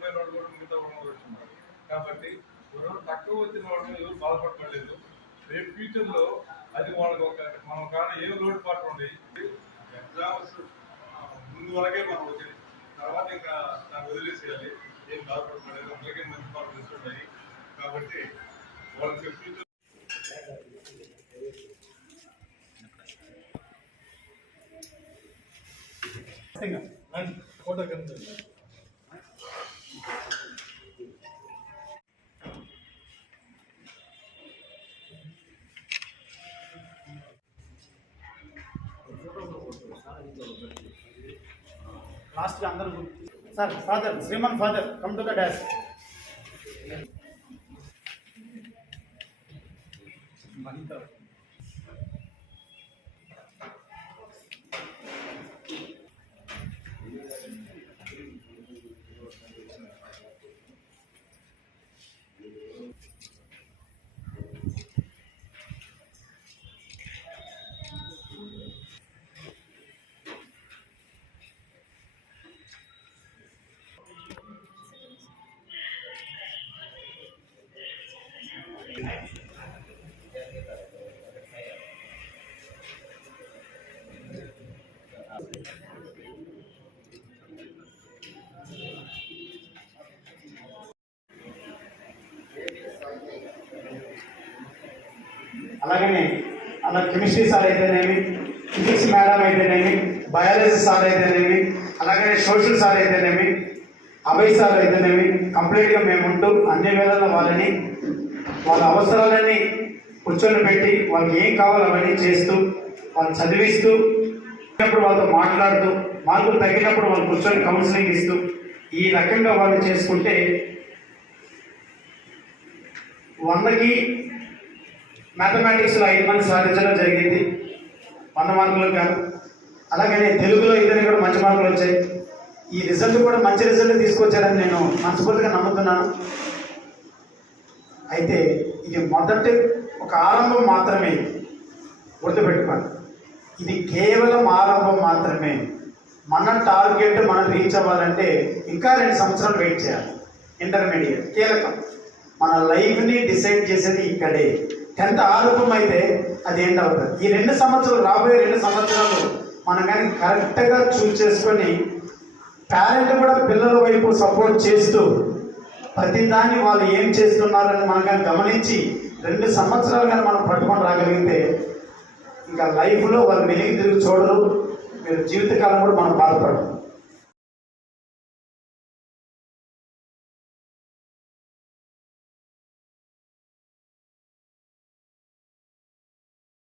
పోయిన వాళ్ళు కూడా మిగతా వాళ్ళు కాబట్టి ఎవరు తక్కువ వచ్చిన వాళ్ళు ఎవరు బాధపడలేదు రేపు ఫ్యూచర్లో అది వాళ్ళకి ఒక మనం కానీ ఏం లోటు పాటు ఉండి ఎగ్జామ్స్ ముందు వరకే మనం వచ్చింది తర్వాత ఇంకా దాన్ని వదిలేసేయాలి. ఏం బాధపడలేదు అందరికీ మంచి పాటలు ఉన్నాయి. కాబట్టి వాళ్ళకి ఫ్యూచర్ ఫోటో కనిపిస్తుంది లాస్ట్ అందరూ sir father Shriman father come to the dash అలాగనే అలా కెమిస్ట్రీ సార్ అయితేనేమి ఫిజిక్స్ మేడం అయితేనేమి బయాలజీ సార్ అయితేనేమి అలాగనే సోషల్ సార్ అయితేనేమి అభయ సార్ అయితేనేమి కంప్లీట్గా మేము ఉంటూ అన్ని వేళల్లో వాళ్ళని వాళ్ళ అవసరాలని కూర్చొని పెట్టి వాళ్ళకి ఏం కావాలో అవన్నీ చేస్తూ వాళ్ళు చదివిస్తూ తగ్గినప్పుడు వాళ్ళతో మాట్లాడుతూ మార్కులు తగ్గినప్పుడు వాళ్ళు కూర్చొని కౌన్సిలింగ్ ఇస్తూ ఈ రకంగా వాళ్ళు చేసుకుంటే వందకి మ్యాథమెటిక్స్లో ఐదు మంది సాధించడం జరిగింది. వంద మార్కులు కాదు. అలాగనే తెలుగులో ఇద్దరికి కూడా మంచి మార్కులు వచ్చాయి. ఈ రిజల్ట్ కూడా మంచి రిజల్ట్ తీసుకొచ్చారని నేను మనస్ఫూర్తిగా నమ్ముతున్నాను. అయితే ఇది మొదటి ఒక ఆరంభం మాత్రమే గుర్తుపెట్టుకోండి. ఇది కేవలం ఆరంభం మాత్రమే. మన టార్గెట్ మనం రీచ్ అవ్వాలంటే ఇంకా రెండు సంవత్సరాలు వెయిట్ చేయాలి. ఇంటర్మీడియట్ కీలకం. మన లైఫ్ని డిసైడ్ చేసేది ఇక్కడే. ఎంత ఆరంభం అయితే అది ఎండ్ అవుతుంది ఈ రెండు సంవత్సరాలు రాబోయే రెండు సంవత్సరాలు మనం కానీ కరెక్ట్గా చూస్ చేసుకొని పేరెంట్ కూడా పిల్లల వైపు సపోర్ట్ చేస్తూ ప్రతి దాన్ని వాళ్ళు ఏం చేస్తున్నారని మనం కానీ గమనించి రెండు సంవత్సరాలు కానీ మనం పట్టుకొని రాగలిగితే ఇంకా లైఫ్లో వాళ్ళు వెలిగి తిరిగి చూడరు. మీరు జీవితకాలం కూడా మనం బాధపడరు.